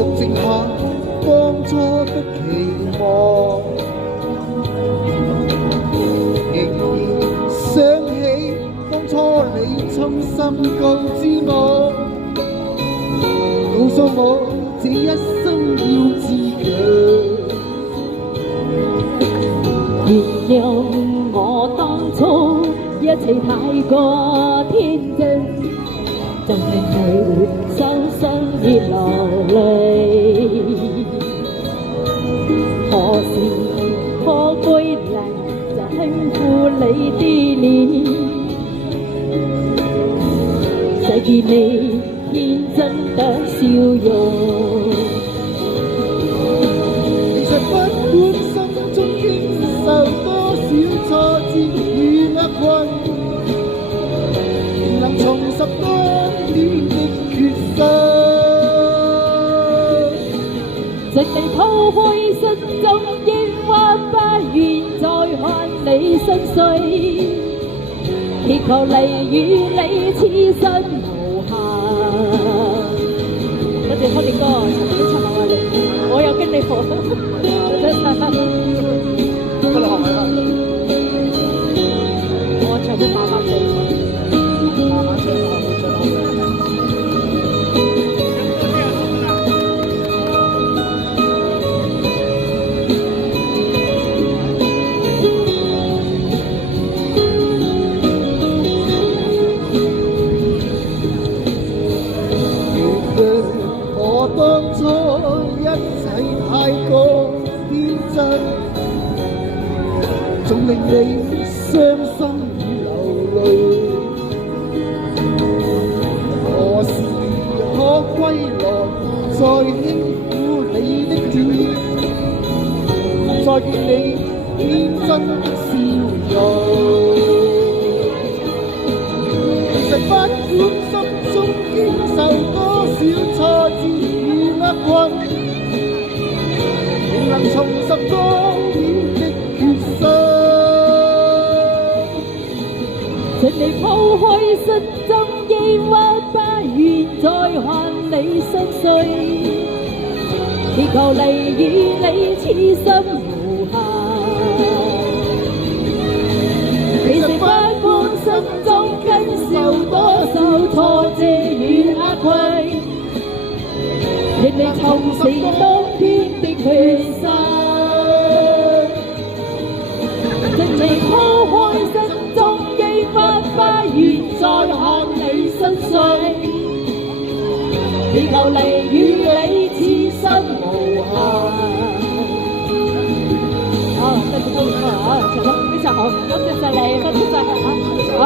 獨剩下當初的期望，仍然想起當初你衷心告知我，告訴我這一生要自強。原諒我當初一切太過天真，盡令你傷心而流淚。何時可歸來，就輕撫你的臉，再見你天真的笑容。其實不管心中經受多少挫折與厄困，仍能重拾當年的決心。盡力拋開心中煙花，不願再看你心碎，祈求嚟與你此生無憾。多謝福利哥，陳小春啊你，我有經歷過，真係。得啦，學咪啦，我唱得麻麻地，慢慢唱，唱得好。我當初一切太過天真，總令你傷心與流淚。何時可歸來，再輕撫你的臉，再見你天真的笑容。其實不管心中經受多少挫折與厄困，仍能重拾當年的決心。盡力拋開心中憂鬱，不願再看你心碎，祈求嚟與你此生無憾。其實不管心中經受多少挫折與厄困，亦能重拾當天的決心。盡力拋開心中憂鬱，不願再看你心碎，祈求嚟與你此生無憾。好，多謝多謝啊，唱得非常好，多謝晒你，多謝晒啊，好。